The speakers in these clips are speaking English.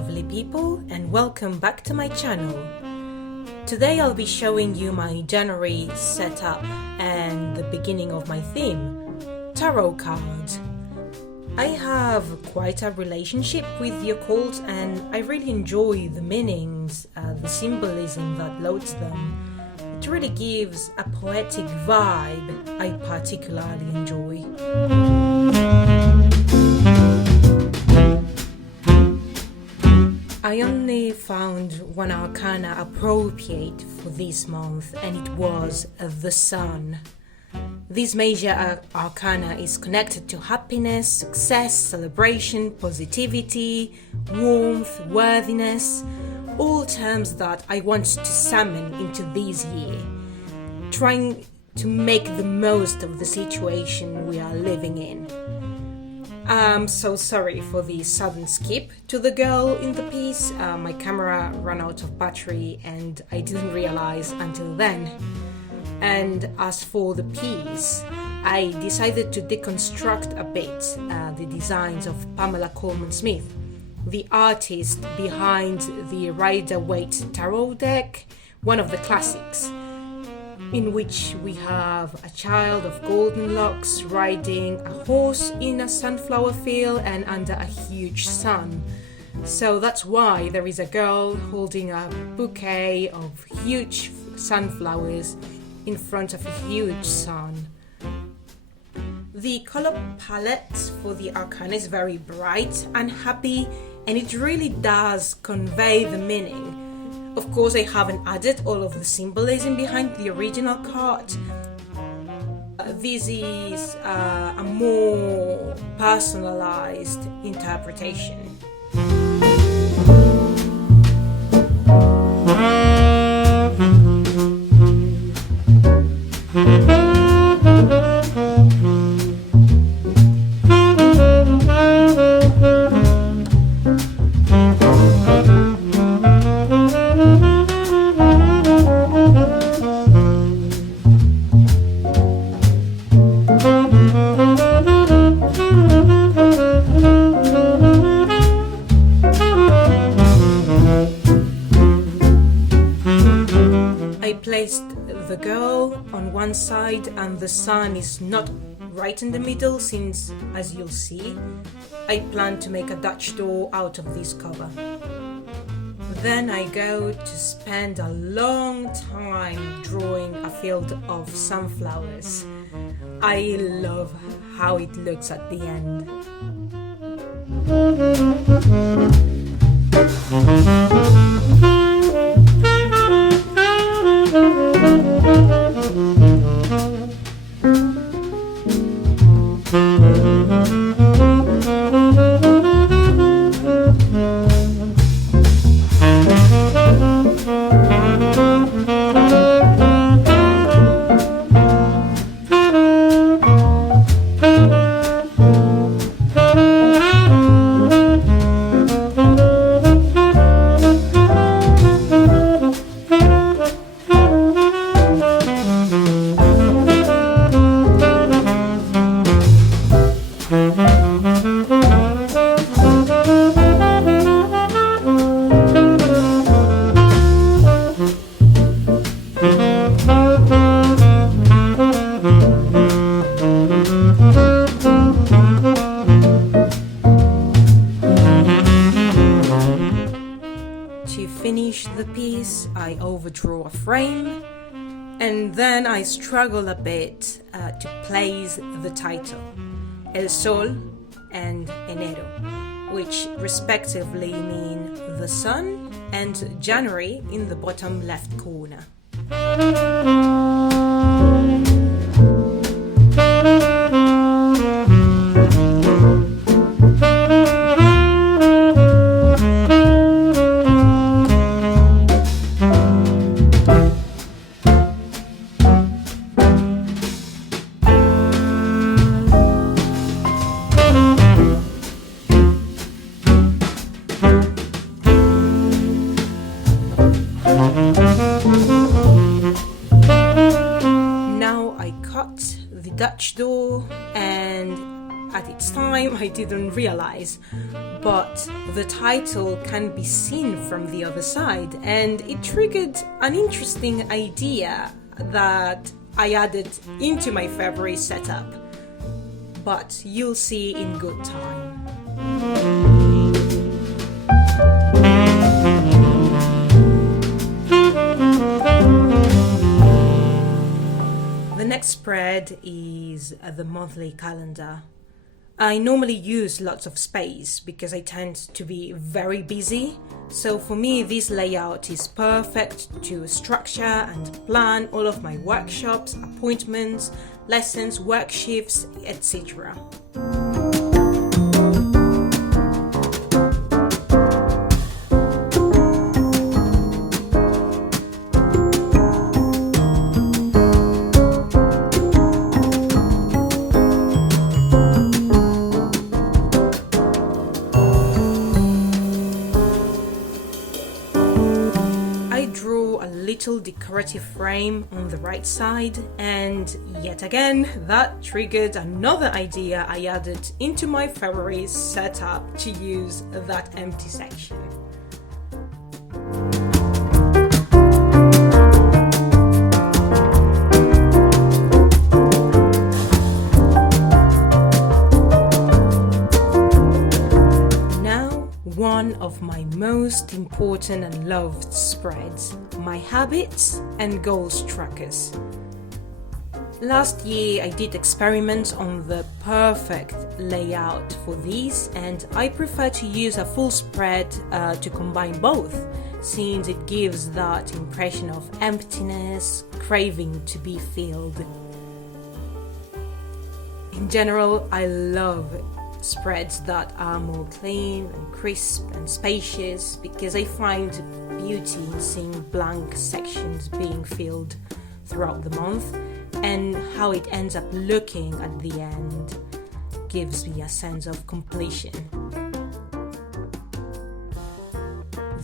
lovely people, and welcome back to my channel. Today I'll be showing you my January setup and the beginning of my theme, tarot cards. I have quite a relationship with the occult and I really enjoy the meanings, the symbolism that loads them. It really gives a poetic vibe I particularly enjoy. I only found one arcana appropriate for this month, and it was the Sun. This major arcana is connected to happiness, success, celebration, positivity, warmth, worthiness, all terms that I want to summon into this year, trying to make the most of the situation we are living in. I'm so sorry for the sudden skip to the girl in the piece. My camera ran out of battery and I didn't realize until then. And as for the piece, I decided to deconstruct a bit the designs of Pamela Colman Smith, the artist behind the Rider-Waite Tarot deck, one of the classics, in which we have a child of golden locks riding a horse in a sunflower field and under a huge sun. So that's why there is a girl holding a bouquet of huge sunflowers in front of a huge sun. The color palette for the arcana is very bright and happy, and it really does convey the meaning. Of course, I haven't added all of the symbolism behind the original card. This is a more personalized interpretation. I placed the girl on one side and the sun is not right in the middle, since, as you'll see, I plan to make a Dutch door out of this cover. Then I go to spend a long time drawing a field of sunflowers. I love how it looks at the end. To finish the piece, I overdraw a frame, and then I struggle a bit to place the title, El Sol and Enero, which respectively mean the sun and January in the bottom left corner. Now I cut the Dutch door and At its time, I didn't realize, but the title can be seen from the other side, and it triggered an interesting idea that I added into my February setup. But you'll see in good time. The next spread is the monthly calendar. I normally use lots of space because I tend to be very busy, so for me this layout is perfect to structure and plan all of my workshops, appointments, lessons, work shifts, etc. Little decorative frame on the right side, and yet again that triggered another idea I added into my February setup to use that empty section. One of my most important and loved spreads, my habits and goals trackers. Last year I did experiments on the perfect layout for these, and I prefer to use a full spread to combine both, since it gives that impression of emptiness, craving to be filled. In general, I love spreads that are more clean and crisp and spacious because I find beauty in seeing blank sections being filled throughout the month, and how it ends up looking at the end gives me a sense of completion.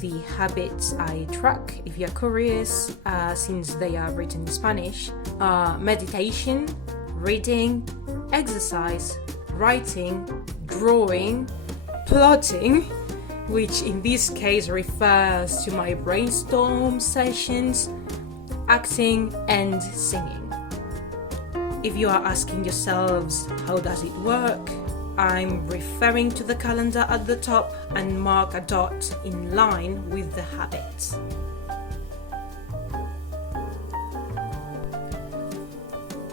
The habits I track, if you're curious, since they are written in Spanish, are meditation, reading, exercise, writing, drawing, plotting, which in this case refers to my brainstorm sessions, acting and singing. If you are asking yourselves how does it work, I'm referring to the calendar at the top and mark a dot in line with the habits.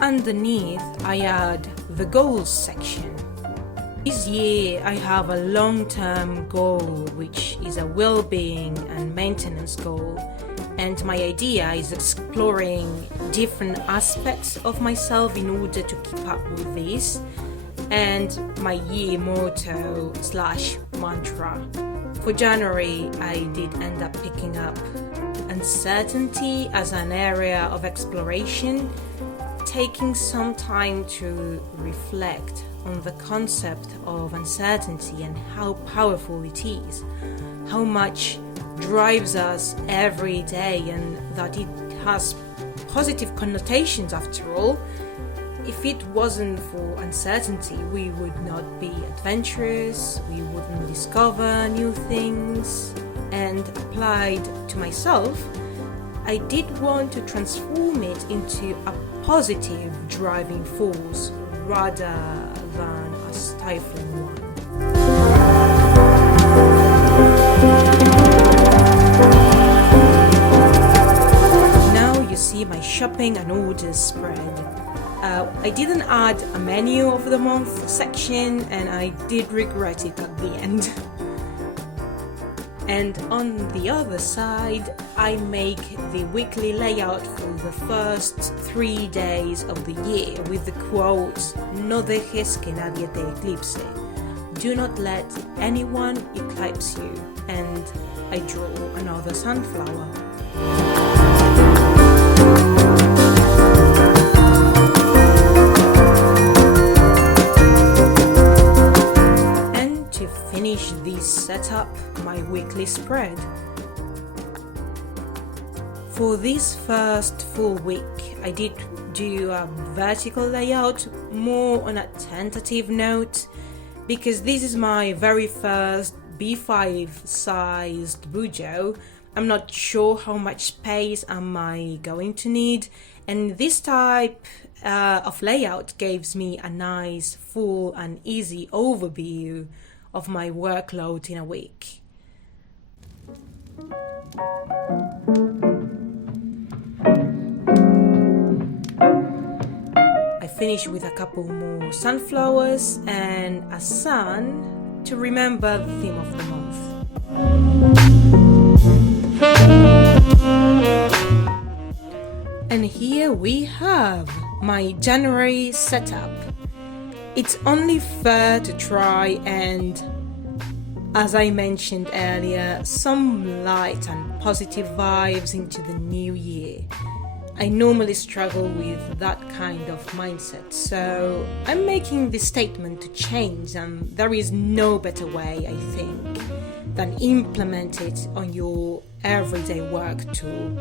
Underneath, I add the goals section. This year I have a long-term goal, which is a well-being and maintenance goal, and my idea is exploring different aspects of myself in order to keep up with this, and my year motto / mantra. For January, I did end up picking up uncertainty as an area of exploration, taking some time to reflect on the concept of uncertainty and how powerful it is, how much drives us every day, and that it has positive connotations after all. If it wasn't for uncertainty, we would not be adventurous, we wouldn't discover new things. And applied to myself, I did want to transform it into a positive driving force rather than a stifling one. Now you see my shopping and orders spread. I didn't add a menu of the month section, and I did regret it at the end. And on the other side, I make the weekly layout for the first 3 days of the year with the quote, "No dejes que nadie te eclipse." Do not let anyone eclipse you. And I draw another sunflower. Finish this setup, my weekly spread. For this first full week, I did do a vertical layout more on a tentative note because this is my very first B5 sized bujo. I'm not sure how much space am I going to need, and this type of layout gives me a nice, full and easy overview of my workload in a week. I finished with a couple more sunflowers and a sun to remember the theme of the month. And here we have my January setup. It's only fair to try and, as I mentioned earlier, some light and positive vibes into the new year. I normally struggle with that kind of mindset, so I'm making this statement to change, and there is no better way, I think, than implement it on your everyday work too.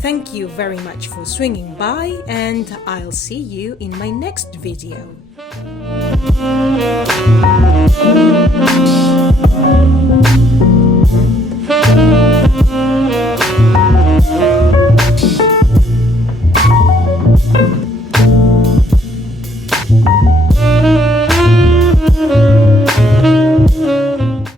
Thank you very much for swinging by, and I'll see you in my next video.